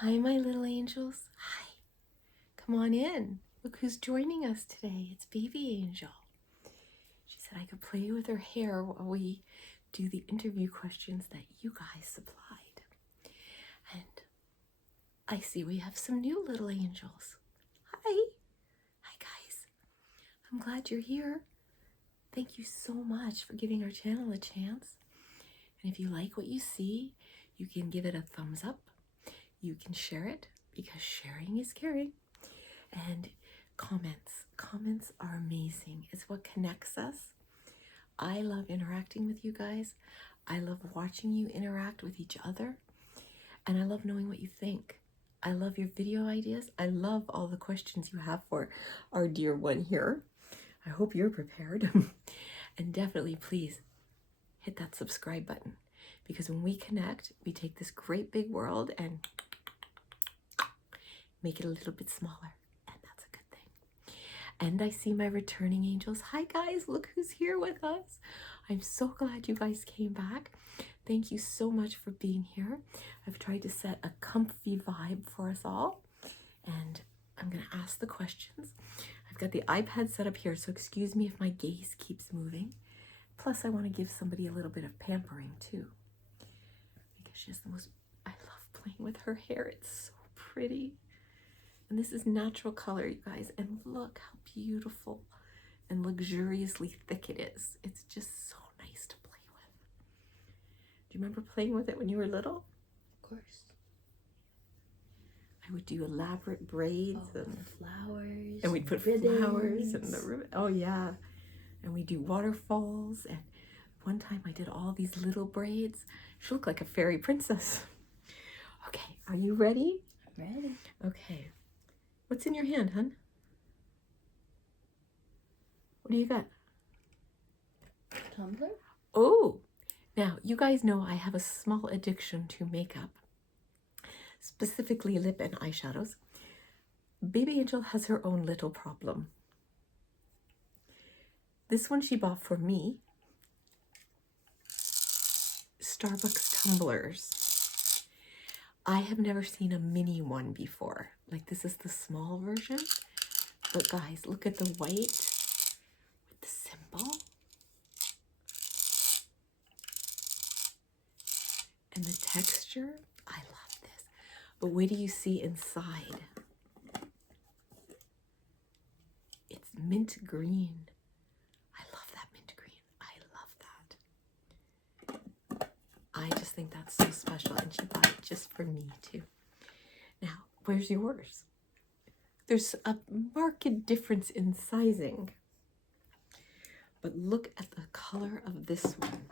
Hi, my little angels. Hi. Come on in. Look who's joining us today. It's baby Angel. She said I could play with her hair while we do the interview questions that you guys supplied. And I see we have some new little angels. Hi. Hi, guys. I'm glad you're here. Thank you so much for giving our channel a chance. And if you like what you see, you can give it a thumbs up. You can share it because sharing is caring. And comments are amazing. It's what connects us. I love interacting with you guys. I love watching you interact with each other. And I love knowing what you think. I love your video ideas. I love all the questions you have for our dear one here. I hope you're prepared. And definitely please hit that subscribe button, because when we connect, we take this great big world and make it a little bit smaller, and that's a good thing. And I see my returning angels. Hi guys, look who's here with us. I'm so glad you guys came back. Thank you so much for being here. I've tried to set a comfy vibe for us all, and I'm gonna ask the questions. I've got the iPad set up here, so excuse me if my gaze keeps moving. Plus I want to give somebody a little bit of pampering too, because she has the most, I love playing with her hair. It's so pretty. And this is natural color, you guys. And look how beautiful and luxuriously thick it is. It's just so nice to play with. Do you remember playing with it when you were little? Of course. I would do elaborate braids and flowers. And we'd put ribbons. flowers and the ribbon. Oh yeah. And we do waterfalls. And one time I did all these little braids. She looked like a fairy princess. Okay, are you ready? I'm ready. Okay. What's in your hand, hun? What do you got? Tumbler? Oh, now you guys know I have a small addiction to makeup, specifically lip and eyeshadows. Baby Angel has her own little problem. This one she bought for me. Starbucks tumblers. I have never seen a mini one before. Like, this is the small version. But guys, look at the white with the symbol. And the texture. I love this. But what do you see inside? It's mint green. I love that mint green. I love that. I just think that's so special. And she bought it just for me too. Now, where's yours? There's a marked difference in sizing. But look at the color of this one.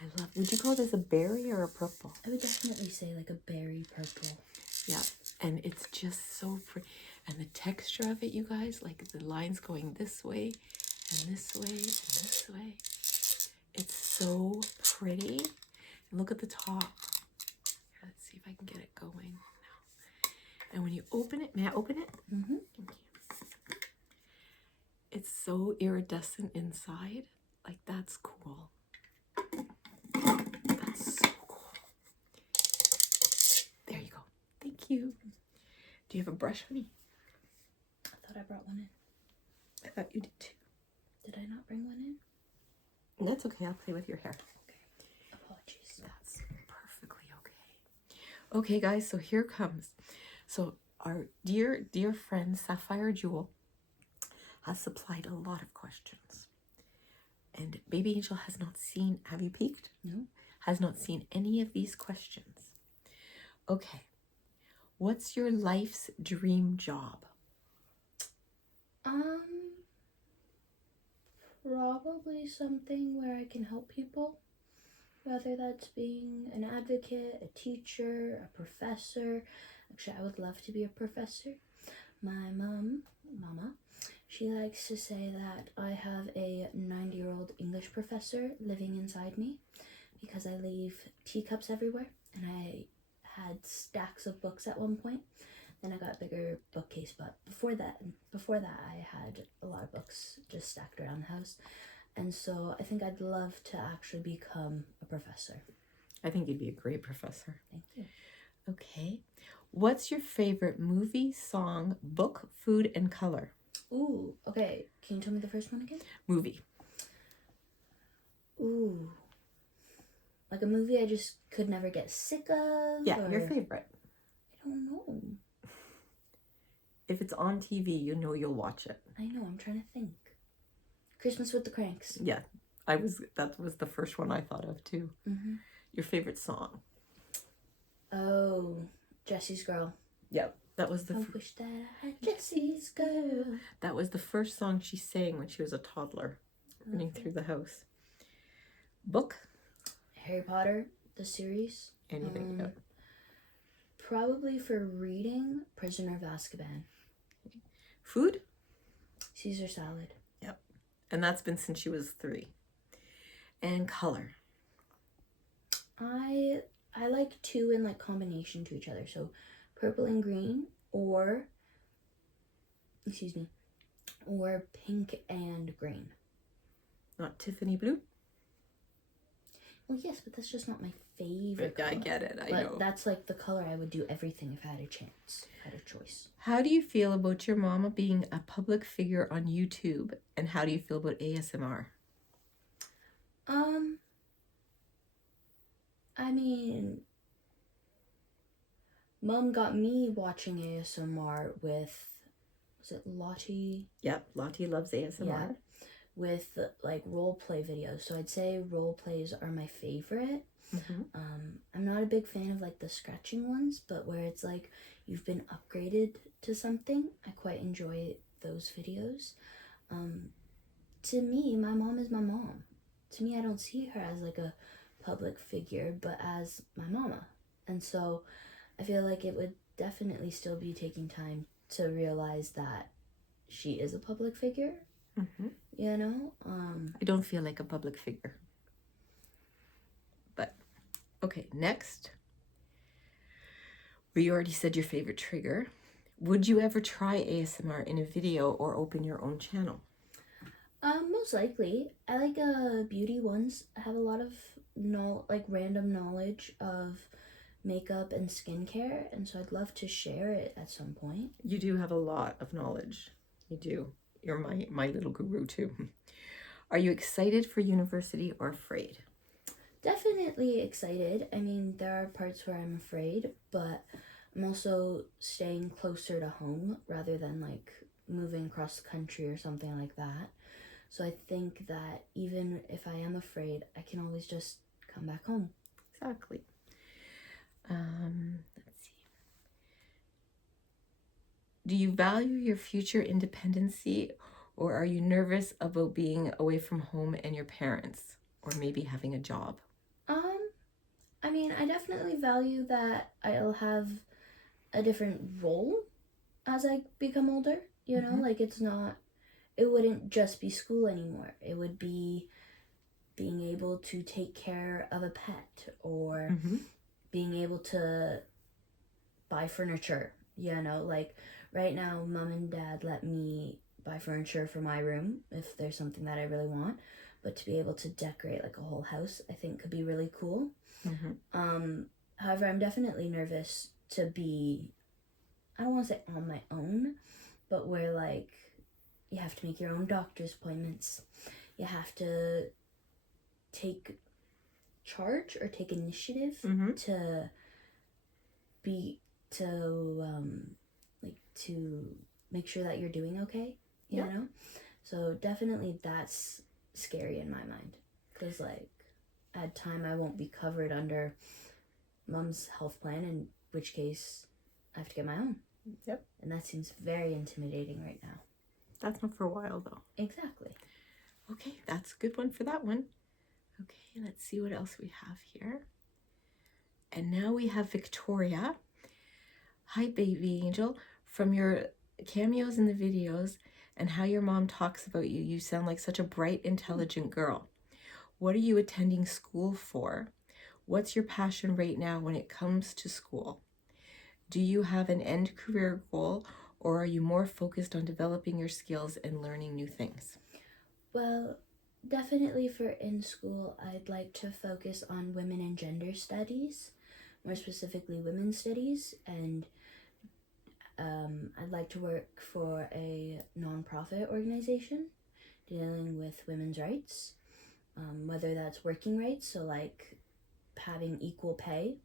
I love, would you call this a berry or a purple? I would definitely say like a berry purple. Yeah, and it's just so pretty. And the texture of it, you guys, like the lines going this way and this way and this way. It's so pretty. And look at the top. Here, let's see if I can get it going now. And when you open it, may I open it? Mm-hmm. Thank you. It's so iridescent inside. Like, that's cool. That's so cool. There you go. Thank you. Do you have a brush, honey? I thought I brought one in. I thought you did too. Did I not bring one in? That's okay. I'll play with your hair. Okay. Apologies. That's perfectly okay. Okay, guys, so here comes. So our dear friend Sapphire Jewel has supplied a lot of questions. And Baby Angel has not seen, have you peeked? No. Has not seen any of these questions. Okay. What's your life's dream job? Probably something where I can help people. Whether that's being an advocate, a teacher, a professor. Actually, I would love to be a professor. My mama, she likes to say that I have a 90-year-old English professor living inside me because I leave teacups everywhere, and I had stacks of books at one point. Then I got a bigger bookcase, but before that I had a lot of books just stacked around the house. And so I think I'd love to actually become a professor. I think you'd be a great professor. Thank you. Okay. What's your favorite movie, song, book, food, and color? Ooh, okay. Can you tell me the first one again? Movie. Ooh. Like a movie I just could never get sick of? Yeah, or... your favorite. I don't know. If it's on TV, you know you'll watch it. I know, I'm trying to think. Christmas with the Cranks. Yeah, that was the first one I thought of too. Mm-hmm. Your favorite song? Oh, Jesse's Girl. Yep, that was I wish that I had Jesse's Girl. That was the first song she sang when she was a toddler, running through the house. Book? Harry Potter, the series. Anything. Yep. Probably for reading, Prisoner of Azkaban. Food? Caesar salad. Yep. And that's been since she was 3. And color? I like 2 in like combination to each other. So purple and green, or pink and green. Not Tiffany blue? Well, yes, but that's just not my favorite color. I get it, I but know. That's like the color I would do everything if I had a chance, if I had a choice. How do you feel about your mama being a public figure on YouTube? And how do you feel about ASMR? I mean, Mom got me watching ASMR with, was it Lottie? Yep, Lottie loves ASMR. Yeah, with like role play videos. So I'd say role plays are my favorite. Mm-hmm. I'm not a big fan of like the scratching ones, but where it's like you've been upgraded to something, I quite enjoy those videos. To me, my mom is my mom. To me, I don't see her as like a public figure, but as my mama. And so I feel like it would definitely still be taking time to realize that she is a public figure. Mm-hmm. You know? I don't feel like a public figure. But, okay, next. We already said your favorite trigger. Would you ever try ASMR in a video or open your own channel? Most likely. I like beauty ones. I have a lot of random knowledge of makeup and skincare, and so I'd love to share it at some point. You do have a lot of knowledge. You do. You're my little guru too. Are you excited for university or afraid? Definitely excited. I mean, there are parts where I'm afraid, but I'm also staying closer to home rather than like moving across the country or something like that. So I think that even if I am afraid, I can always just come back home. Exactly. Let's see. Do you value your future independency, or are you nervous about being away from home and your parents, or maybe having a job? I mean, I definitely value that I'll have a different role as I become older. You know, like it wouldn't just be school anymore. It would be being able to take care of a pet, or being able to buy furniture. You know, like right now, Mom and Dad let me buy furniture for my room if there's something that I really want. But to be able to decorate like a whole house, I think could be really cool. However, I'm definitely nervous to be, I don't want to say on my own, but where like you have to make your own doctor's appointments. You have to take charge or take initiative to make sure that you're doing okay, you know? So definitely that's scary in my mind, because like at time I won't be covered under Mom's health plan, in which case I have to get my own. Yep. And that seems very intimidating right now. That's not for a while though. Exactly. Okay, that's a good one for that one. Okay, let's see what else we have here. And now we have Victoria. Hi, baby angel. From your cameos in the videos and how your mom talks about you, you sound like such a bright, intelligent girl. What are you attending school for? What's your passion right now when it comes to school? Do you have an end career goal, or are you more focused on developing your skills and learning new things? Well, definitely for in school, I'd like to focus on women and gender studies, more specifically women's studies, and I'd like to work for a nonprofit organization dealing with women's rights, whether that's working rights, so like having equal pay,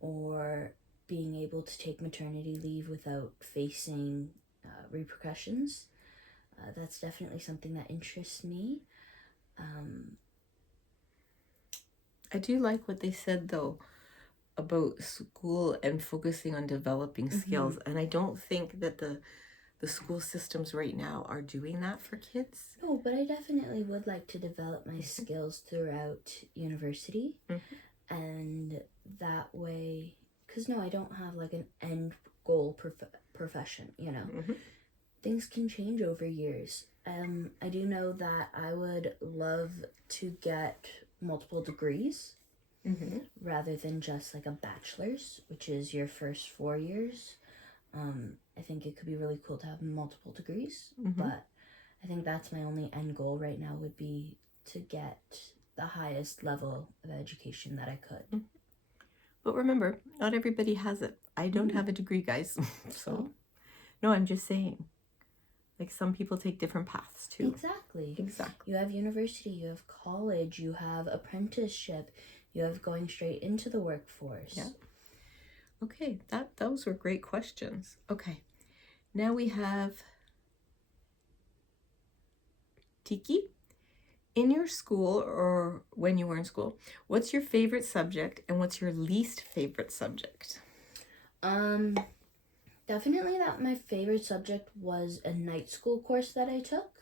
or being able to take maternity leave without facing repercussions. That's definitely something that interests me. I do like what they said, though, about school and focusing on developing skills. And I don't think that the school systems right now are doing that for kids. No, but I definitely would like to develop my skills throughout university. And that way, because no, I don't have like an end goal profession, you know. Things can change over years. I do know that I would love to get multiple degrees rather than just like a bachelor's, which is your first 4 years. I think it could be really cool to have multiple degrees, but I think that's my only end goal right now, would be to get the highest level of education that I could. But remember, not everybody has it. I don't have a degree, guys. So, no, I'm just saying. Like, some people take different paths too. Exactly. Exactly. You have university, you have college, you have apprenticeship, you have going straight into the workforce. Yeah. Okay, those were great questions. Okay, now we have Tiki. In your school, or when you were in school, what's your favorite subject and what's your least favorite subject? Definitely that my favorite subject was a night school course that I took,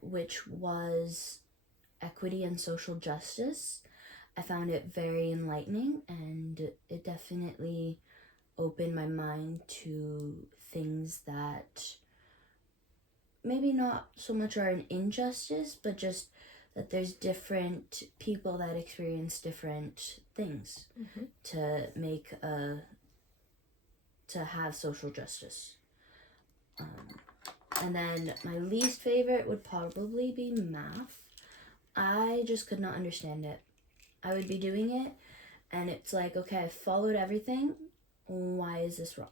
which was equity and social justice. I found it very enlightening, and it definitely opened my mind to things that maybe not so much are an injustice, but just that there's different people that experience different things to make to have social justice. And then my least favorite would probably be math. I just could not understand it. I would be doing it, and it's like, okay, I followed everything. Why is this wrong?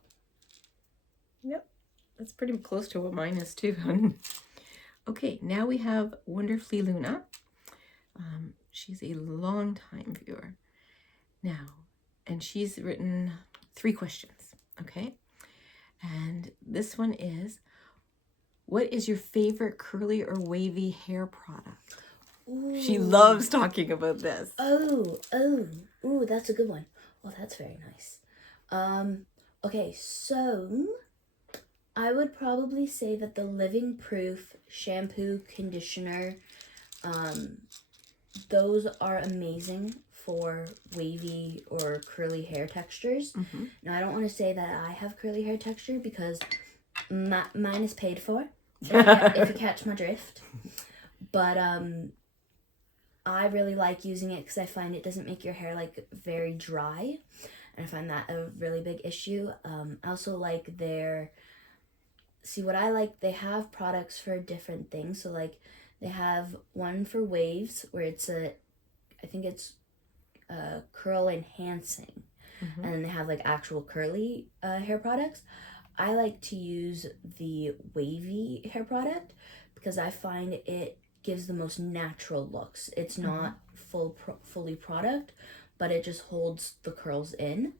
Yep, that's pretty close to what mine is too. Okay, now we have Wonderfully Luna. She's a long-time viewer now, and she's written 3 questions, okay? And this one is, what is your favorite curly or wavy hair product? Ooh. She loves talking about this. Ooh, that's a good one. Oh, that's very nice. Okay, so I would probably say that the Living Proof shampoo, conditioner, those are amazing for wavy or curly hair textures. Now, I don't want to say that I have curly hair texture, because mine is paid for, if you catch my drift. But I really like using it because I find it doesn't make your hair like very dry, and I find that a really big issue. I also like what I like, they have products for different things. So like they have one for waves where I think it's curl enhancing, and then they have like actual curly hair products. I like to use the wavy hair product because I find it gives the most natural looks. It's not fully product, but it just holds the curls in.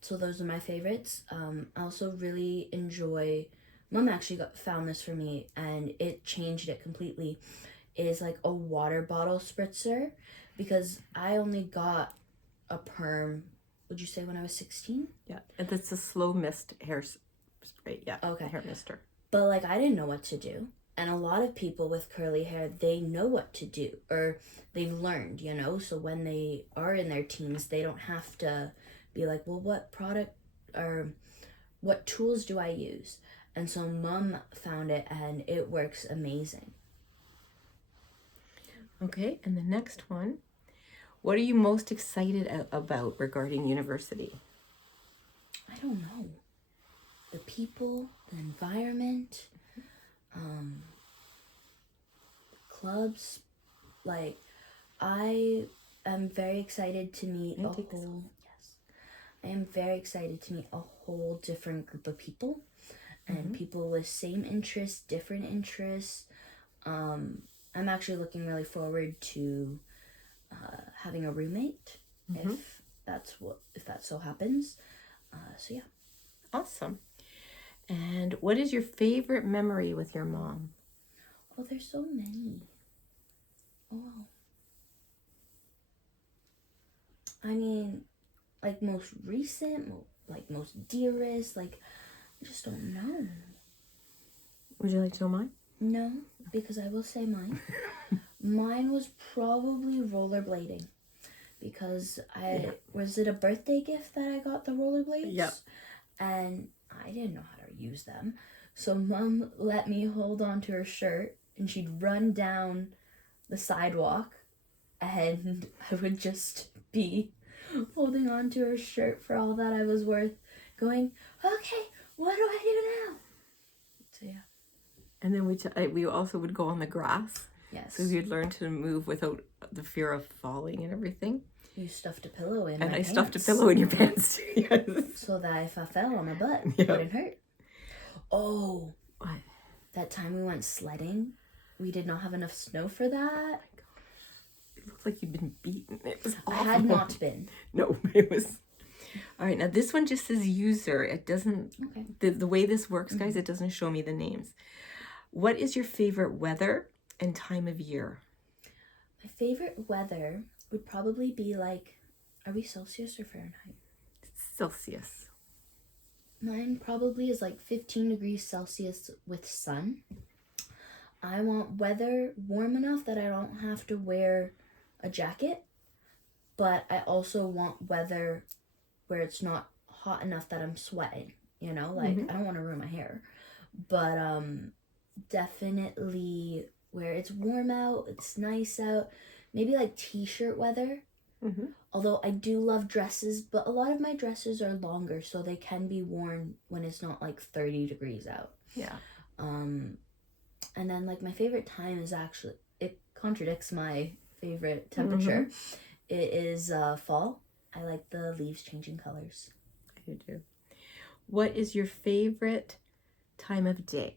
So those are my favorites. I also really enjoy, Mom actually found this for me and it changed it completely, is like a water bottle spritzer, because I only got a perm, would you say, when I was 16? Yeah, and it's a slow mist hair spray. Yeah, okay. Hair mister. But like I didn't know what to do. And a lot of people with curly hair, they know what to do, or they've learned, you know? So when they are in their teens, they don't have to be like, well, what product or what tools do I use? And so Mom found it and it works amazing. Okay, and the next one. What are you most excited about regarding university? I don't know. The people, the environment, clubs. Like, I I'm very excited to meet Can I a take this whole. one? Yes, I am very excited to meet a whole different group of people, and people with same interests, different interests. I'm actually looking really forward to having a roommate if that so happens. So yeah. Awesome. And what is your favorite memory with your mom? Oh, there's so many. Oh, wow. I mean, like most recent, like most dearest, like I just don't know. Would you like to know mine? No, because I will say mine. Mine was probably rollerblading, because was it a birthday gift that I got the rollerblades? Yep. And I didn't know how to use them. So Mom let me hold on to her shirt, and she'd run down the sidewalk, and I would just be holding on to her shirt for all that I was worth, going, okay, what do I do now? So yeah. And then we also would go on the grass. Yes. So we'd learn to move without the fear of falling and everything. You stuffed a pillow in And my I pants. stuffed a pillow in your pants too. Yes. So that if I fell on my butt, Yeah. it wouldn't hurt. Oh. What? That time we went sledding, we did not have enough snow for that. It looked like you'd been beaten. It was awful. I had not been. No, it was. All right, now this one just says user. It doesn't, Okay. the way this works, guys, it doesn't show me the names. What is your favorite weather and time of year? My favorite weather would probably be like, are we Celsius or Fahrenheit? Celsius. Mine probably is like 15 degrees Celsius with sun. I want weather warm enough that I don't have to wear a jacket, but I also want weather where it's not hot enough that I'm sweating, you know? Like, I don't want to ruin my hair. But definitely where it's warm out, it's nice out. Maybe like t-shirt weather. Although I do love dresses, but a lot of my dresses are longer, so they can be worn when it's not like 30 degrees out. Yeah. And then like my favorite time is actually, it contradicts my favorite temperature. It is fall. I like the leaves changing colors. I do too. What is your favorite time of day?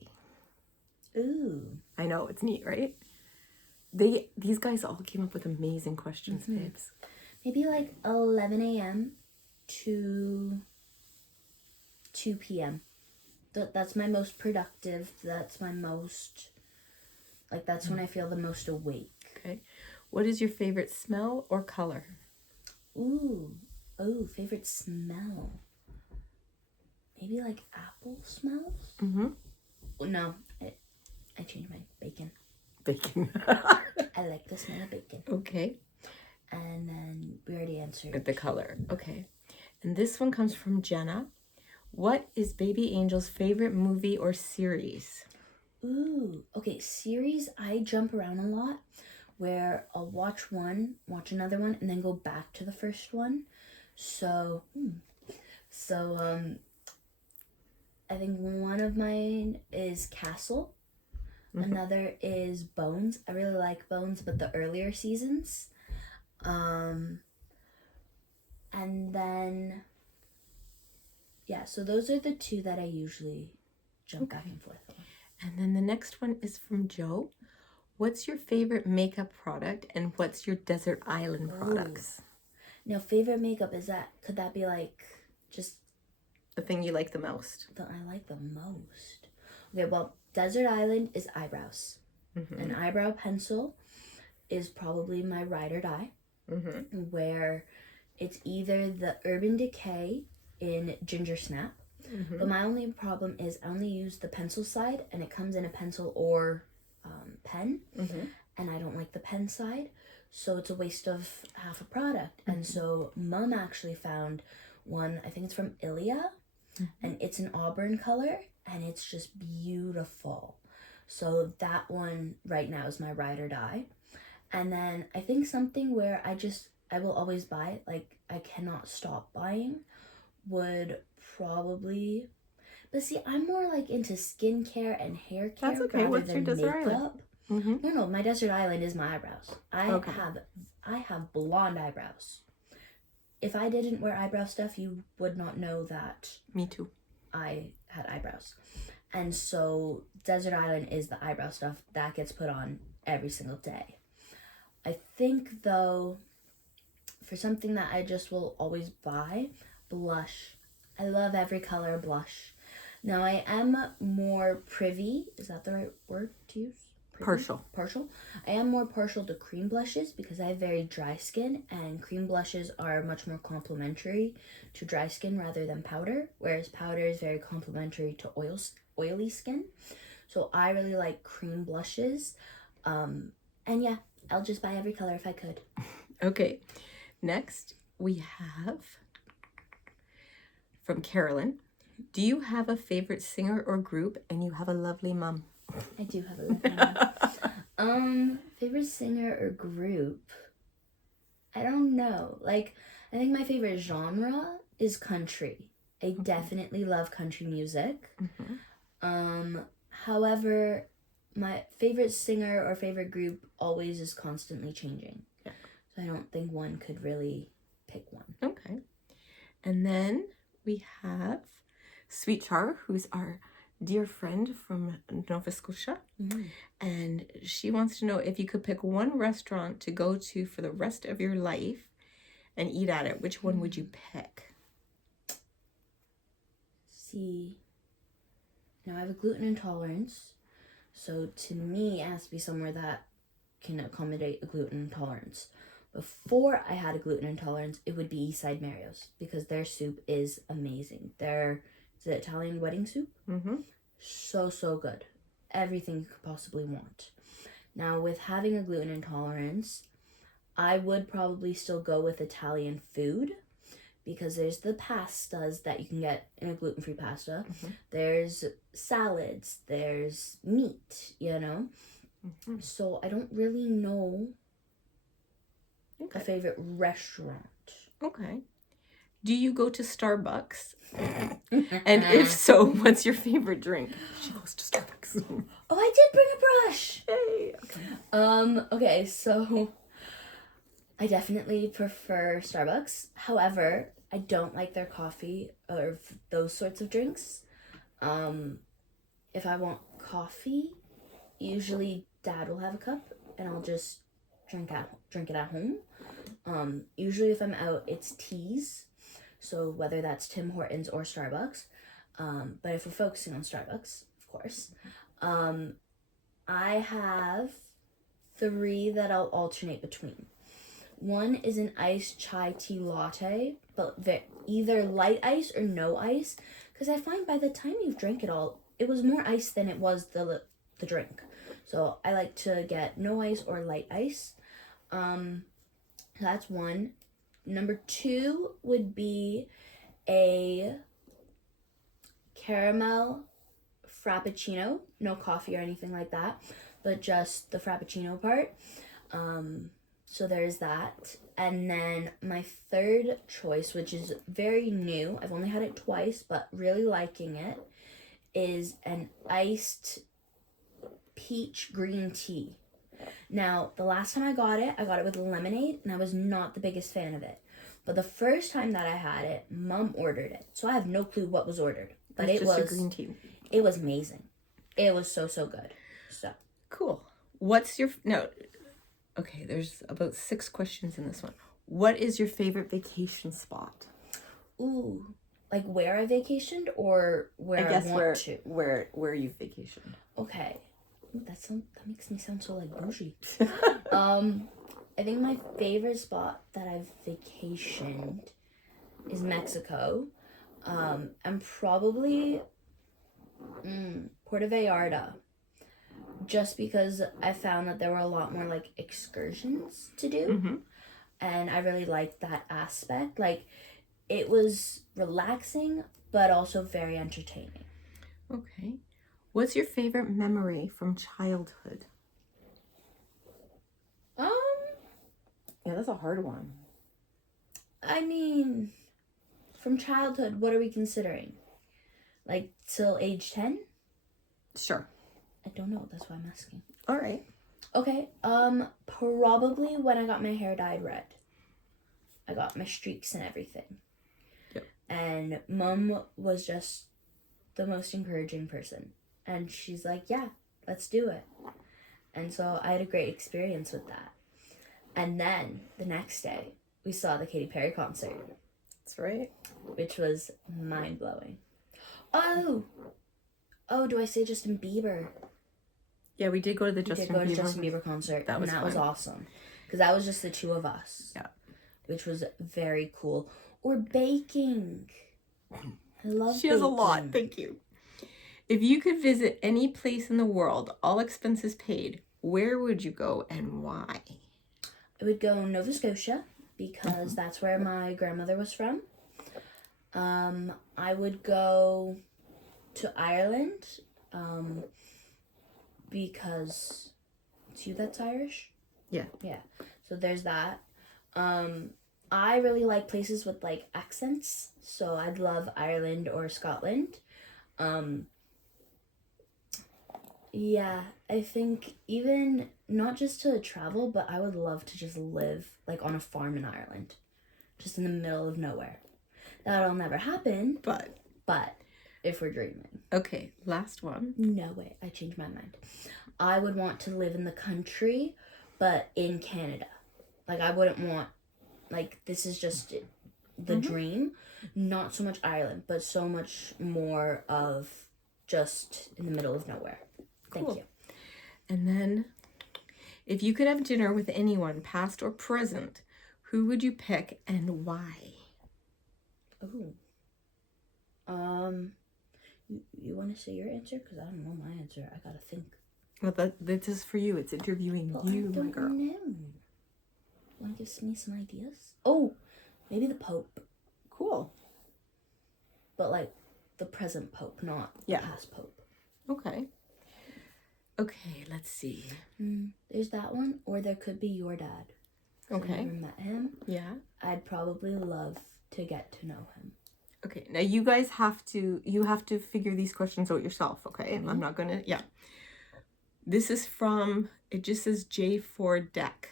Ooh. I know, it's neat, right? These guys all came up with amazing questions, babes. Maybe like 11 a.m. to 2 p.m. That's my most productive. That's my most, like, that's when I feel the most awake. Okay. What is your favorite smell or color? Ooh. Oh, favorite smell. Maybe like apple smells? No, I changed my bacon. Bacon. I like the smell of bacon. Okay. And then we already answered. The color. Okay. And this one comes from Jenna. What is Baby Angel's favorite movie or series? Ooh. Okay, series, I jump around a lot, where I'll watch one, watch another one, and then go back to the first one. So I think one of mine is Castle. Another is Bones. I really like Bones, but the earlier seasons. And then, yeah, so those are the two that I usually jump back and forth on. And then the next one is from Joe. What's your favorite makeup product and what's your desert island products? Now, favorite makeup, could that be like just The thing you like the most. that I like the most? Okay, well, desert island is eyebrows. An eyebrow pencil is probably my ride or die, where it's either the Urban Decay in Ginger Snap, but my only problem is I only use the pencil side, and it comes in a pencil or pen, and I don't like the pen side, so it's a waste of half a product. And so Mom actually found one, I think it's from Ilia, and it's an auburn color, and it's just beautiful. So that one right now is my ride or die. And then I think something where I will always buy, like I cannot stop buying, would but see, I'm more like into skincare and hair care That's okay. rather What's than your desert makeup. island? No, my desert island is my eyebrows. I have blonde eyebrows. If I didn't wear eyebrow stuff, you would not know that. Me too. I had eyebrows. And so desert island is the eyebrow stuff that gets put on every single day. I think, though, for something that I just will always buy, blush. I love every color of blush. Now, I am more privy. Is that the right word to use? Privy? Partial. I am more partial to cream blushes because I have very dry skin, and cream blushes are much more complementary to dry skin rather than powder, whereas powder is very complementary to oily skin. So I really like cream blushes. And yeah, I'll just buy every color if I could. Okay. Next, we have from Carolyn. Do you have a favorite singer or group, and you have a lovely mom? I do have a lovely mom. Favorite singer or group? I don't know. Like, I think my favorite genre is country. I definitely love country music. However, my favorite singer or favorite group always is constantly changing. Yeah. So I don't think one could really pick one. Okay. And then we have Sweet Char, who's our dear friend from Nova Scotia. And she wants to know if you could pick one restaurant to go to for the rest of your life and eat at it, which one would you pick? See, now I have a gluten intolerance, so to me it has to be somewhere that can accommodate a gluten intolerance. Before I had a gluten intolerance, it would be Eastside Mario's because their soup is amazing. It's the Italian wedding soup. So good. Everything you could possibly want. Now, with having a gluten intolerance, I would probably still go with Italian food because there's the pastas that you can get in a gluten-free pasta. There's salads. There's meat, So I don't really know a favorite restaurant. Okay. Do you go to Starbucks? And if so, what's your favorite drink? She goes to Starbucks. Oh, I did bring a brush. Hey. Okay, so I definitely prefer Starbucks. However, I don't like their coffee or those sorts of drinks. If I want coffee, usually Dad will have a cup and I'll just drink it at home. Usually if I'm out, it's teas. So whether that's Tim Hortons or Starbucks. But if we're focusing on Starbucks, of course. I have 3 that I'll alternate between. One is an iced chai tea latte, but either light ice or no ice. Because I find by the time you've drank it all, it was more ice than it was the drink. So I like to get no ice or light ice. That's one. Number 2 would be a caramel frappuccino. No coffee or anything like that, but just the frappuccino part. So there's that. And then my 3rd choice, which is very new, I've only had it twice, but really liking it, is an iced peach green tea. Now, the last time I got it with lemonade, and I was not the biggest fan of it. But the first time that I had it, Mom ordered it. So I have no clue what was ordered. But it was a green tea. It was amazing. It was so good. So cool. What's your okay, there's about 6 questions in this one. What is your favorite vacation spot? Ooh, like where I vacationed or where I want to? Where you've vacationed. Okay. Ooh, that makes me sound so like bougie. I think my favorite spot that I've vacationed is Mexico. And probably Puerto Vallarta. Just because I found that there were a lot more like excursions to do. And I really liked that aspect. Like, it was relaxing, but also very entertaining. Okay. What's your favorite memory from childhood? Yeah, that's a hard one. I mean, from childhood, what are we considering? Like, till age 10? Sure. I don't know. That's why I'm asking. All right. Okay, probably when I got my hair dyed red. I got my streaks and everything. Yep. And Mom was just the most encouraging person. And she's like, yeah, let's do it. And so I had a great experience with that. And then the next day, we saw the Katy Perry concert. That's right. Which was mind-blowing. Oh, do I say Justin Bieber? Yeah, we did go to the Justin Bieber concert. That was awesome. Because that was just the two of us. Yeah. Which was very cool. Or baking. I love baking. She has a lot. Thank you. If you could visit any place in the world, all expenses paid, where would you go and why? I would go Nova Scotia because that's where my grandmother was from. I would go to Ireland because it's you that's Irish? Yeah. Yeah. So there's that. I really like places with like accents, so I'd love Ireland or Scotland. Yeah, I think even not just to travel, but I would love to just live like on a farm in Ireland, just in the middle of nowhere. That'll never happen, but if we're dreaming. Okay, last one. No way, I changed my mind. I would want to live in the country, but in Canada. Like I wouldn't want, like this is just the dream, not so much Ireland, but so much more of just in the middle of nowhere. Thank you. And then, if you could have dinner with anyone, past or present, who would you pick and why? Ooh. You want to say your answer? Because I don't know my answer. I gotta think. Well, this is for you. It's interviewing you, my girl. Want to give me some ideas? Oh, maybe the Pope. Cool. But like the present Pope, not the past Pope. Okay. Okay, let's see. There's that one, or there could be your dad. Okay. I've never met him. Yeah. I'd probably love to get to know him. Okay, now you guys have to figure these questions out yourself, okay? And I'm not gonna, This is from, it just says J4 Deck.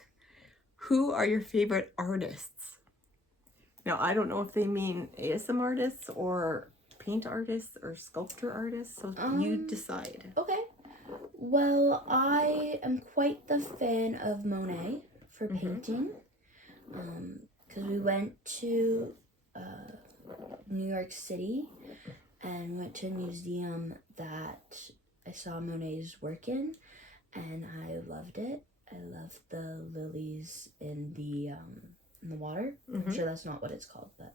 Who are your favorite artists? Now, I don't know if they mean ASM artists or paint artists or sculpture artists, so you decide. Okay. Well, I am quite the fan of Monet for painting. Because we went to New York City and went to a museum that I saw Monet's work in, and I loved it. I love the lilies in the water. I'm sure that's not what it's called, but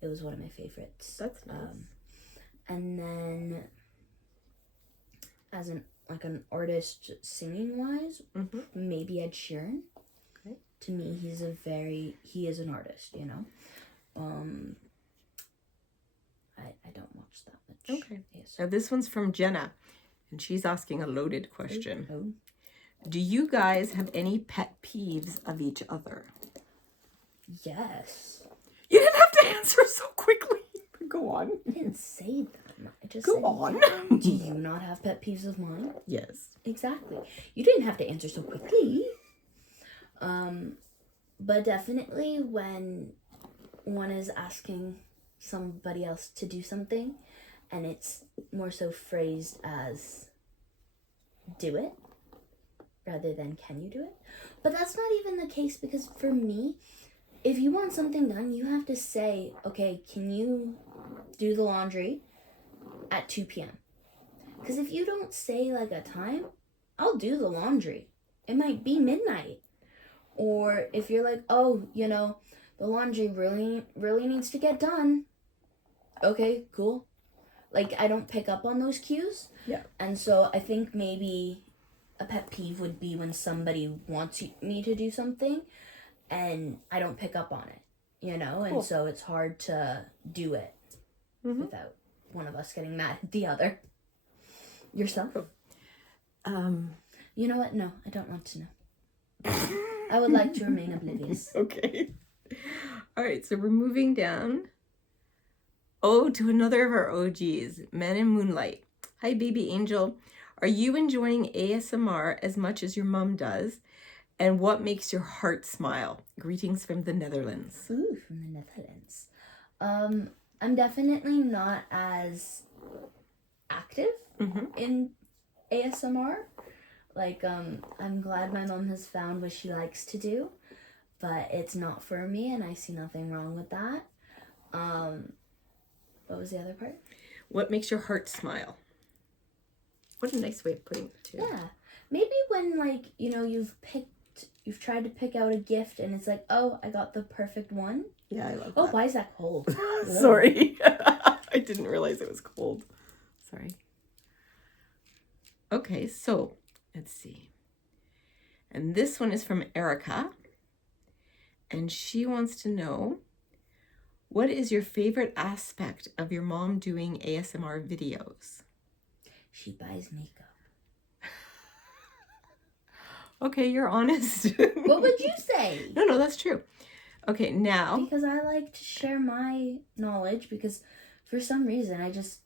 it was one of my favorites. That's nice. And then as an artist singing wise, maybe Ed Sheeran. Okay. To me, he is an artist, you know. I don't watch that much. Okay. Now this one's from Jenna, and she's asking a loaded question. Oh. Do you guys have any pet peeves of each other? Yes. You didn't have to answer so quickly. Go on. I didn't say that. I just Go said, on. Yeah. Do you not have pet peeves of mine? Yes. Exactly. You didn't have to answer so quickly. But definitely when one is asking somebody else to do something and it's more so phrased as do it rather than can you do it. But that's not even the case, because for me, if you want something done, you have to say, okay, can you do the laundry at 2 p.m.? Because if you don't say like a time, I'll do the laundry. It might be midnight. Or if you're like, oh, you know, the laundry really needs to get done. Okay, cool. Like, I don't pick up on those cues. Yeah. And so I think maybe a pet peeve would be when somebody wants me to do something and I don't pick up on it, you know? And so it's hard to do it without one of us getting mad at the other. Yourself? You know what? No, I don't want to know. I would like to remain oblivious. Okay. All right, so we're moving down. Oh, to another of our OGs, Men in Moonlight. Hi, baby angel. Are you enjoying ASMR as much as your mom does? And what makes your heart smile? Greetings from the Netherlands. Ooh, from the Netherlands. I'm definitely not as active in ASMR. Like, I'm glad my mom has found what she likes to do, but it's not for me, and I see nothing wrong with that. What was the other part? What makes your heart smile? What a nice way of putting it, too. Yeah. Maybe when, like, you've tried to pick out a gift and it's like, oh, I got the perfect one. Yeah, I love that. Oh, why is that cold? Sorry. I didn't realize it was cold. Sorry. Okay, so let's see. And this one is from Erica. And she wants to know, what is your favorite aspect of your mom doing ASMR videos? She buys makeup. Okay, you're honest. What would you say? No, that's true. Okay, now. Because I like to share my knowledge because for some reason I just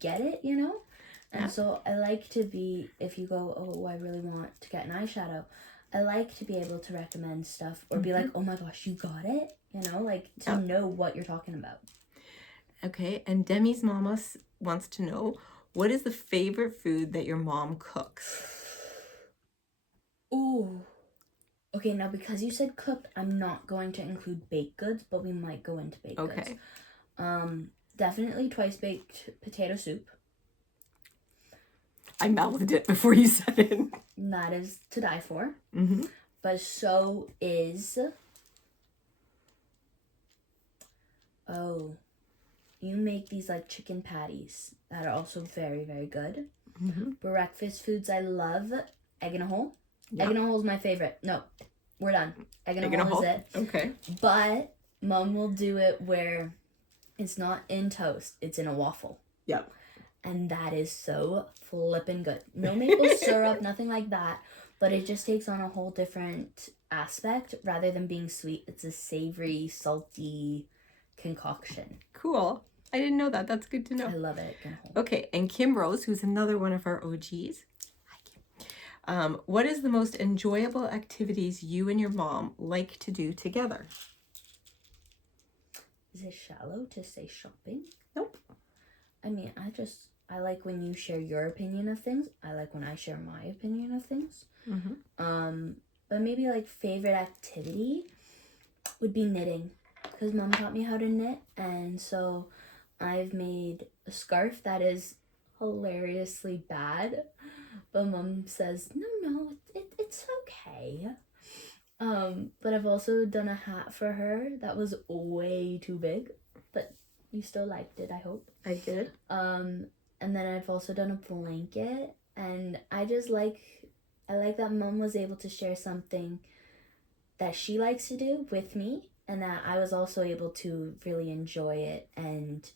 get it, you know? And Yeah. so I like to be, if you go, oh, I really want to get an eyeshadow, I like to be able to recommend stuff or be like, oh my gosh, you got it? You know, like to know what you're talking about. Okay, and Demi's mama wants to know, what is the favorite food that your mom cooks? Ooh. Okay, now because you said cooked, I'm not going to include baked goods, but we might go into baked goods. Definitely twice baked potato soup. I mouthed it before you said it. That is to die for. Mm-hmm. But so is... Oh, you make these like chicken patties that are also very, very good. Mm-hmm. Breakfast foods I love. Egg in a hole. Yeah. Egg in a hole is my favorite. No, we're done. Egg in a hole is it. Okay. But Mom will do it where it's not in toast. It's in a waffle. Yep. And that is so flippin' good. No maple syrup, nothing like that. But it just takes on a whole different aspect. Rather than being sweet, it's a savory, salty concoction. Cool. I didn't know that. That's good to know. I love it. Okay, and Kim Rose, who's another one of our OGs. Hi, Kim. What is the most enjoyable activities you and your mom like to do together? Is it shallow to say shopping? Nope. I mean, I like when you share your opinion of things. I like when I share my opinion of things. Mm-hmm. But maybe like favorite activity would be knitting. Because Mom taught me how to knit, and so I've made a scarf that is hilariously bad, but Mom says, no, it's okay. But I've also done a hat for her that was way too big, but you still liked it, I hope. I did. And then I've also done a blanket, and I like that Mom was able to share something that she likes to do with me, and that I was also able to really enjoy it and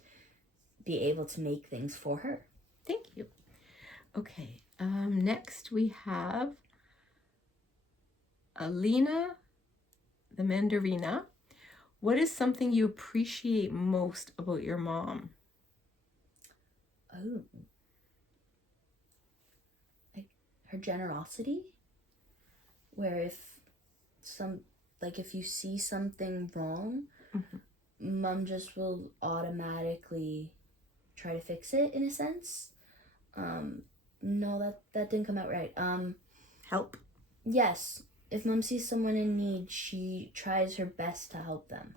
be able to make things for her. Thank you. Okay, next we have Alina the Mandarina. What is something you appreciate most about your mom? Oh. Like her generosity, where if you see something wrong, Mom just will automatically try to fix it in a sense. No, that didn't come out right. Help. Yes. If Mom sees someone in need, she tries her best to help them.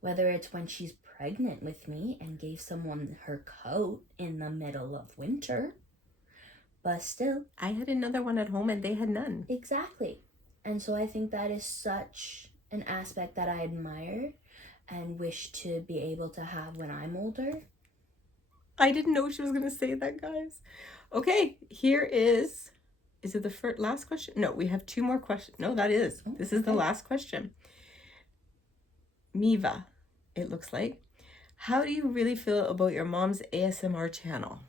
Whether it's when she's pregnant with me and gave someone her coat in the middle of winter. But still. I had another one at home and they had none. Exactly. And so I think that is such an aspect that I admire and wish to be able to have when I'm older. I didn't know she was going to say that, guys. Okay, here is it the last question? No, we have two more questions. No, that is. This is the last question. Miva, it looks like. How do you really feel about your mom's ASMR channel?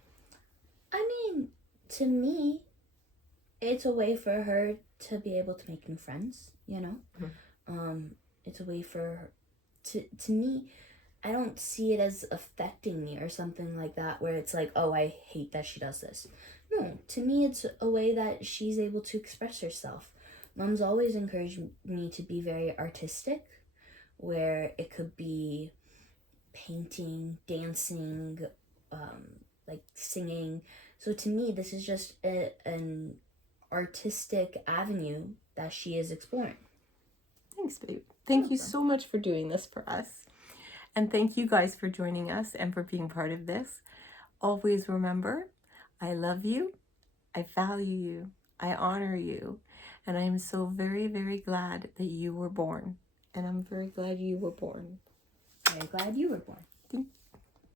I mean, to me, it's a way for her to be able to make new friends, you know? It's a way for her to me, I don't see it as affecting me or something like that where it's like, oh, I hate that she does this. No, to me, it's a way that she's able to express herself. Mom's always encouraged me to be very artistic, where it could be painting, dancing, like singing. So to me, this is just an artistic avenue that she is exploring. Thanks, babe. Thank you so much for doing this for us. And thank you guys for joining us and for being part of this. Always remember, I love you, I value you, I honor you, and I am so very, very glad that you were born. And I'm very glad you were born. Very glad you were born.